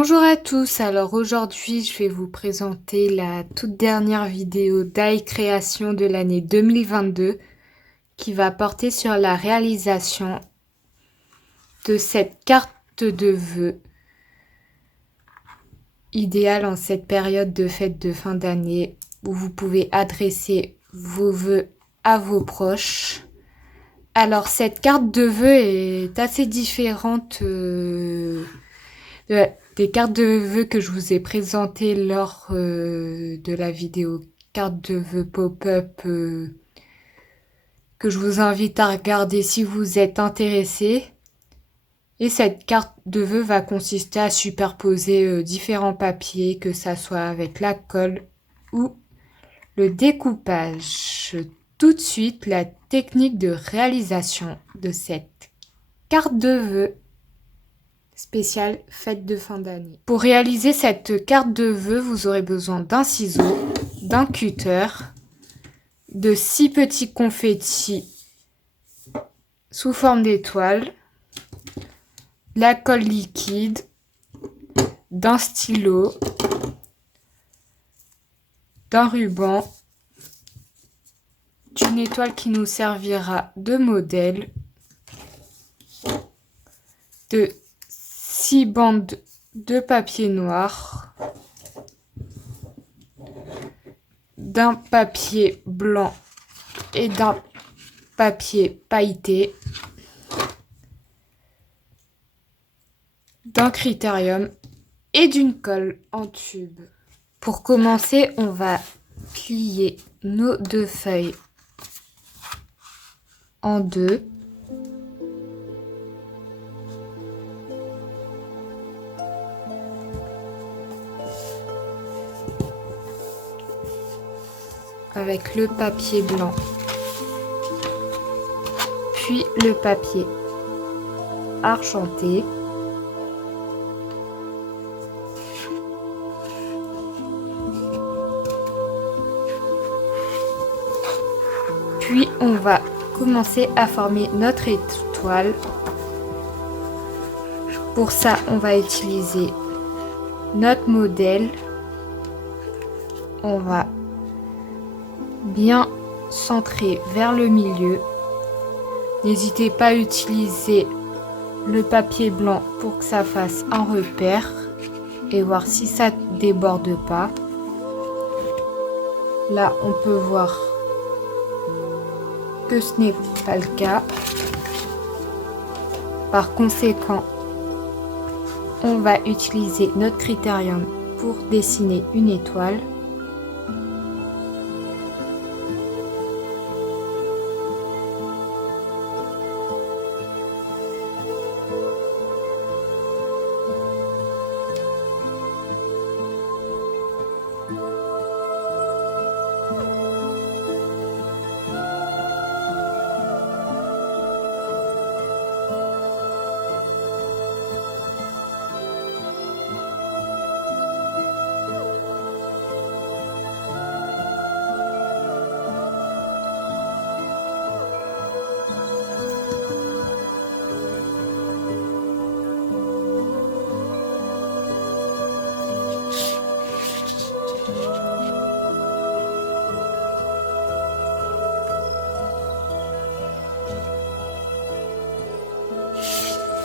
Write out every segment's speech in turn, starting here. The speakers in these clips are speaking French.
Bonjour à tous, alors aujourd'hui je vais vous présenter la toute dernière vidéo d'AI Création de l'année 2022 qui va porter sur la réalisation de cette carte de vœux idéale en cette période de fête de fin d'année où vous pouvez adresser vos vœux à vos proches. Alors cette carte de vœux est assez différente des cartes de vœux que je vous ai présentées lors de la vidéo carte de vœux pop-up que je vous invite à regarder si vous êtes intéressé. Et cette carte de vœux va consister à superposer différents papiers, que ça soit avec la colle ou le découpage. Tout de suite, la technique de réalisation de cette carte de vœux spéciale fête de fin d'année. Pour réaliser cette carte de vœux, vous aurez besoin d'un ciseau, d'un cutter, de 6 petits confettis sous forme d'étoile, la colle liquide, d'un stylo, d'un ruban, d'une étoile qui nous servira de modèle, de 6 bandes de papier noir, d'un papier blanc et d'un papier pailleté, d'un critérium et d'une colle en tube. Pour commencer, on va plier nos deux feuilles en deux. Avec le papier blanc, puis le papier argenté. Puis on va commencer à former notre étoile. Pour ça, on va utiliser notre modèle. On va bien centrer vers le milieu. N'hésitez pas à utiliser le papier blanc pour que ça fasse un repère et voir si ça ne déborde pas. Là, on peut voir que ce n'est pas le cas. Par conséquent, on va utiliser notre critérium pour dessiner une étoile.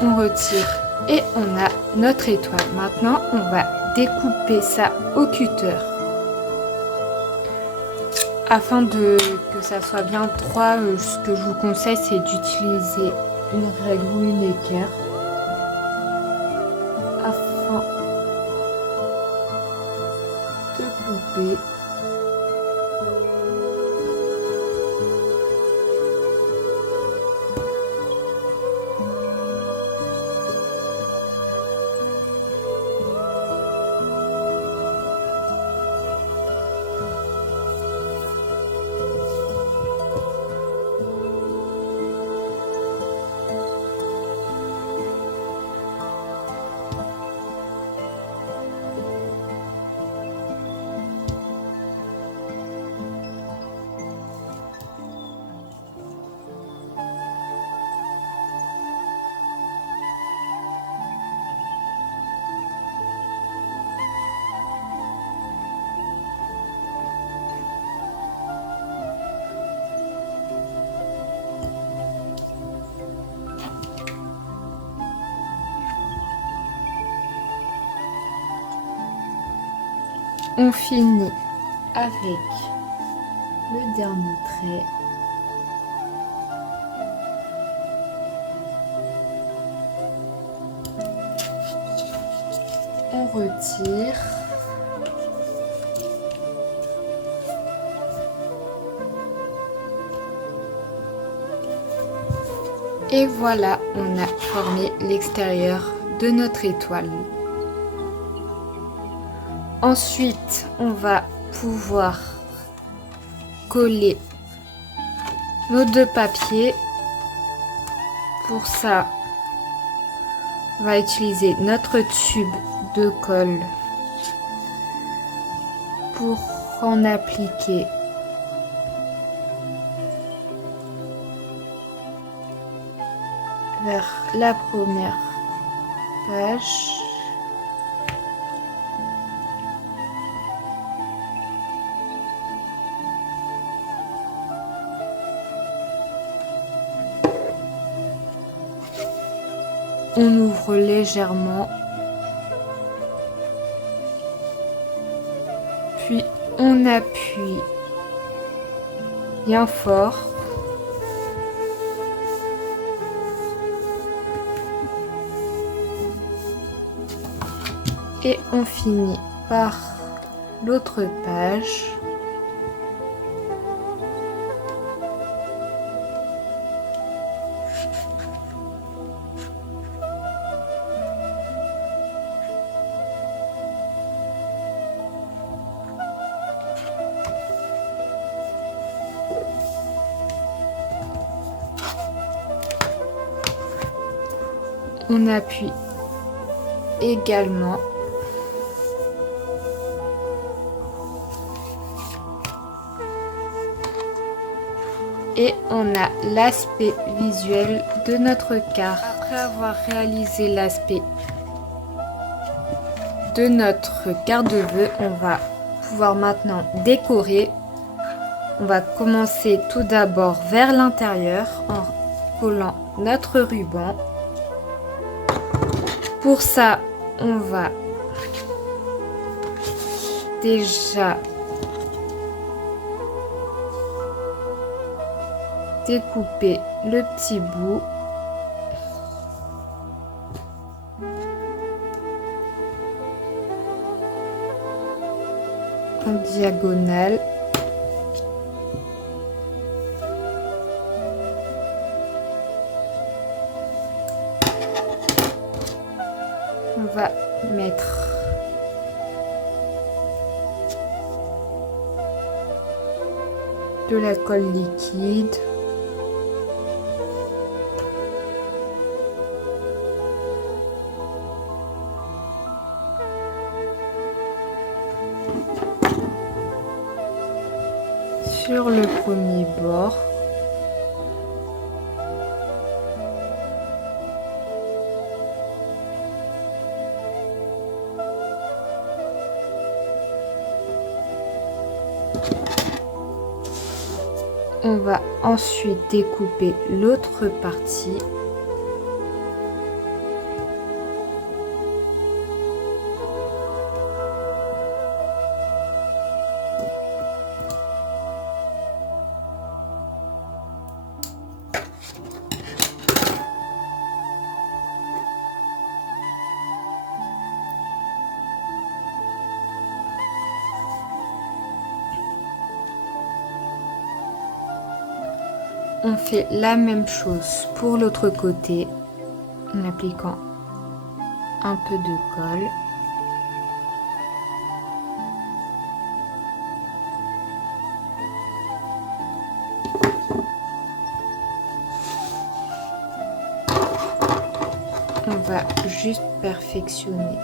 On retire et on a notre étoile. Maintenant, on va découper ça au cutter. Afin que ça soit bien droit, ce que je vous conseille, c'est d'utiliser une règle ou une équerre afin de couper. On finit avec le dernier trait. On retire. Et voilà, on a formé l'extérieur de notre étoile. Ensuite, on va pouvoir coller nos deux papiers. Pour ça, on va utiliser notre tube de colle pour en appliquer vers la première page. On ouvre légèrement, puis on appuie bien fort. Et on finit par l'autre page. On appuie également. Et on a l'aspect visuel de notre carte. Après avoir réalisé l'aspect de notre carte de vœux, on va pouvoir maintenant décorer. On va commencer tout d'abord vers l'intérieur en collant notre ruban. Pour ça, on va déjà découper le petit bout. En diagonale. On va mettre de la colle liquide. Sur le premier bord. On va ensuite découper l'autre partie. On fait la même chose pour l'autre côté en appliquant un peu de colle. On va juste perfectionner.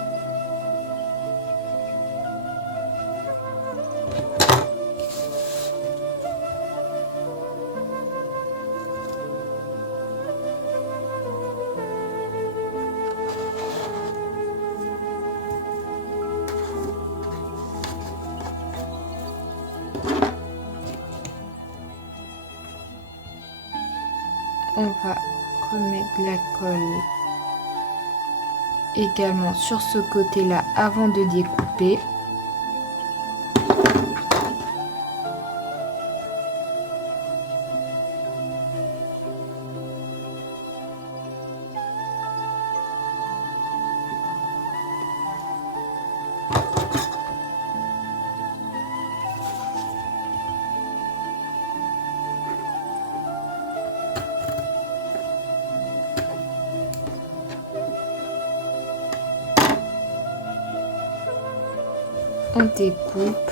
On va remettre de la colle également sur ce côté-là avant de découper. On découpe.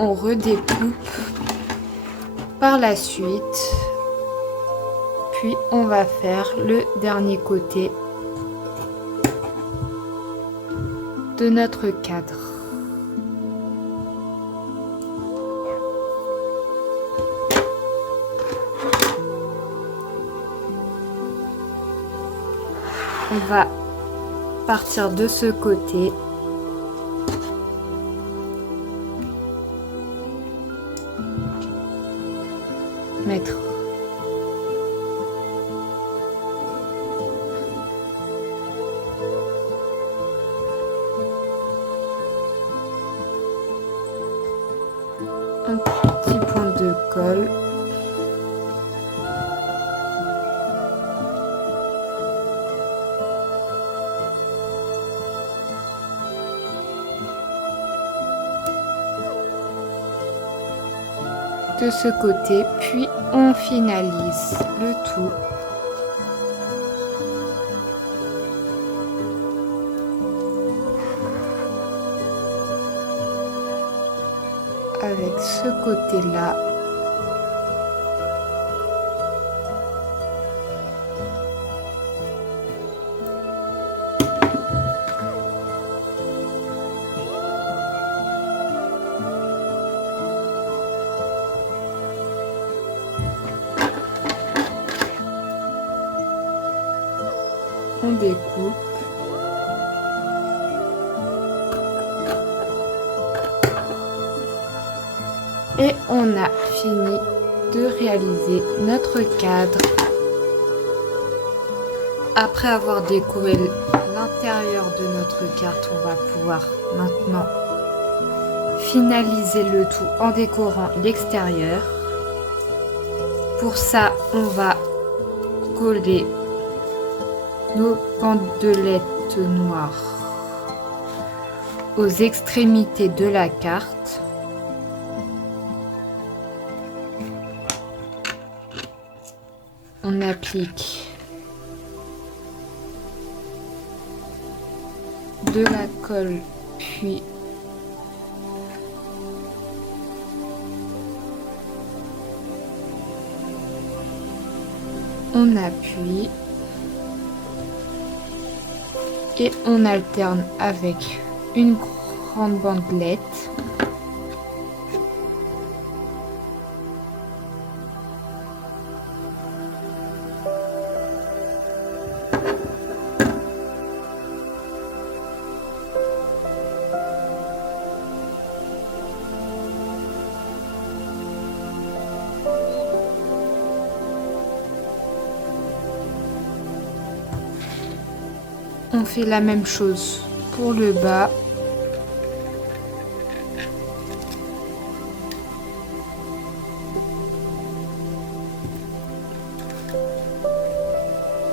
On redécoupe par la suite, puis on va faire le dernier côté de notre cadre. On va partir de ce côté. Mettre un petit point de colle. De ce côté, puis on finalise le tout avec ce côté-là. On découpe. Et on a fini de réaliser notre cadre. Après avoir décoré l'intérieur de notre carte, on va pouvoir maintenant finaliser le tout en décorant l'extérieur. Pour ça, on va coller nos bandelettes noires aux extrémités de la carte. On applique de la colle, puis on appuie et on alterne avec une grande bandelette. On fait la même chose pour le bas.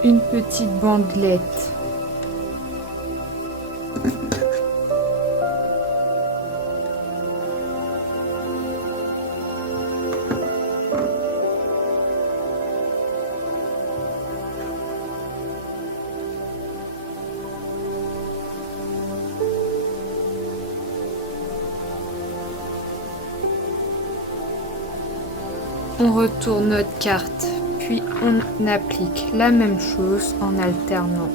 Une petite bandelette. On retourne notre carte, puis on applique la même chose en alternant.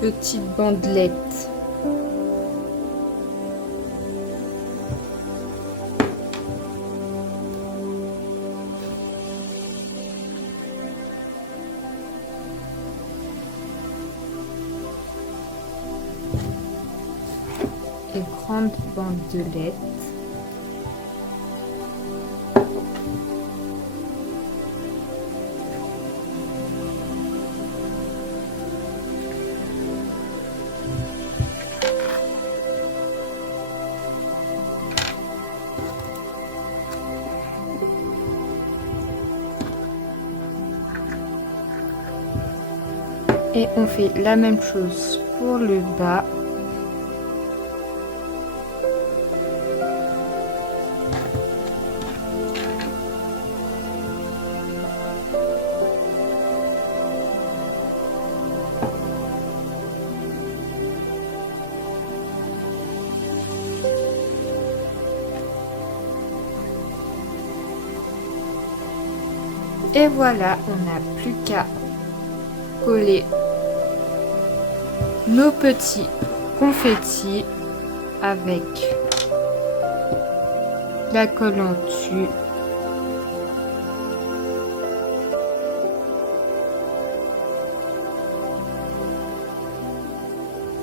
Petite bandelette. grandes bandelettes. Et on fait la même chose pour le bas. Et voilà, on n'a plus qu'à coller nos petits confettis avec la colle en dessus.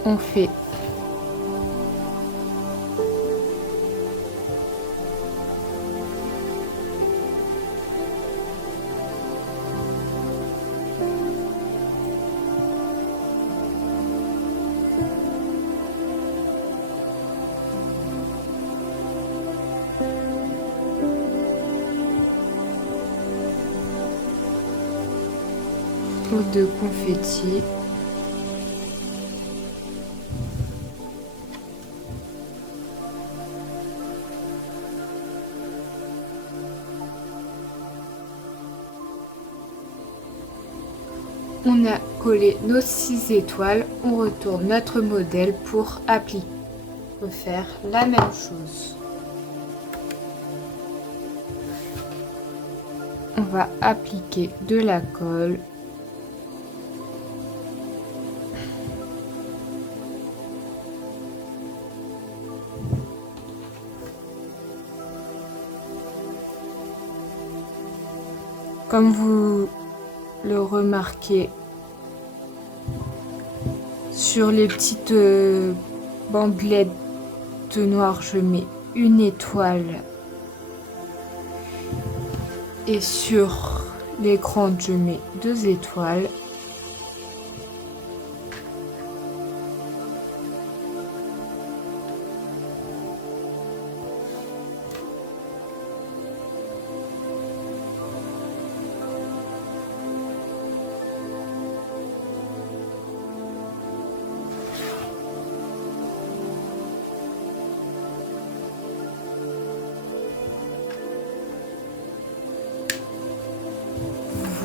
On fait de confettis. On a collé nos 6 étoiles, on retourne notre modèle pour appliquer, refaire la même chose. On va appliquer de la colle. Comme vous le remarquez, sur les petites bandelettes noires, je mets une étoile. Et sur les grandes, je mets 2 étoiles.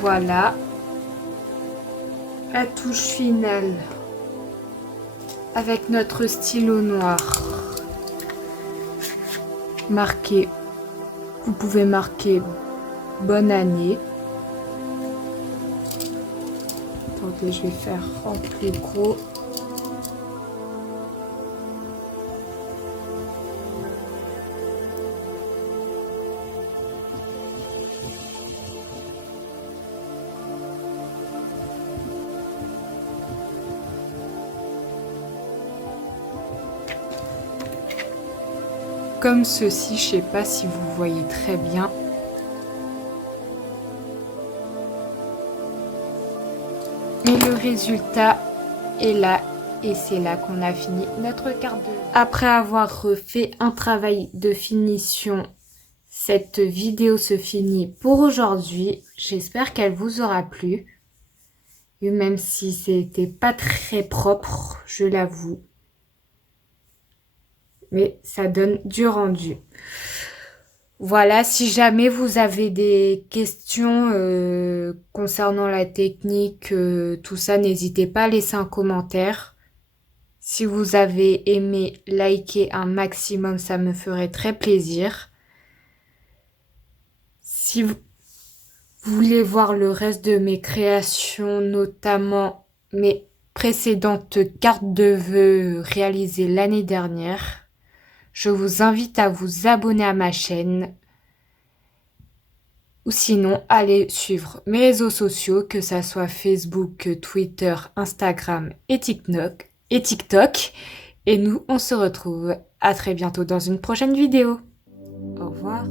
Voilà la touche finale avec notre stylo noir marqué. Vous pouvez marquer bonne année. Attendez, je vais faire en plus gros. Comme ceci, je sais pas si vous voyez très bien. Et le résultat est là, et c'est là qu'on a fini notre carte de... Après avoir refait un travail de finition, cette vidéo se finit pour aujourd'hui. J'espère qu'elle vous aura plu. Et même si c'était pas très propre, je l'avoue. Mais ça donne du rendu. Voilà, si jamais vous avez des questions concernant la technique, tout ça, n'hésitez pas à laisser un commentaire. Si vous avez aimé, likez un maximum, ça me ferait très plaisir. Si vous voulez voir le reste de mes créations, notamment mes précédentes cartes de vœux réalisées l'année dernière, je vous invite à vous abonner à ma chaîne ou sinon allez suivre mes réseaux sociaux, que ça soit Facebook, Twitter, Instagram et TikTok. Et nous, on se retrouve à très bientôt dans une prochaine vidéo. Au revoir.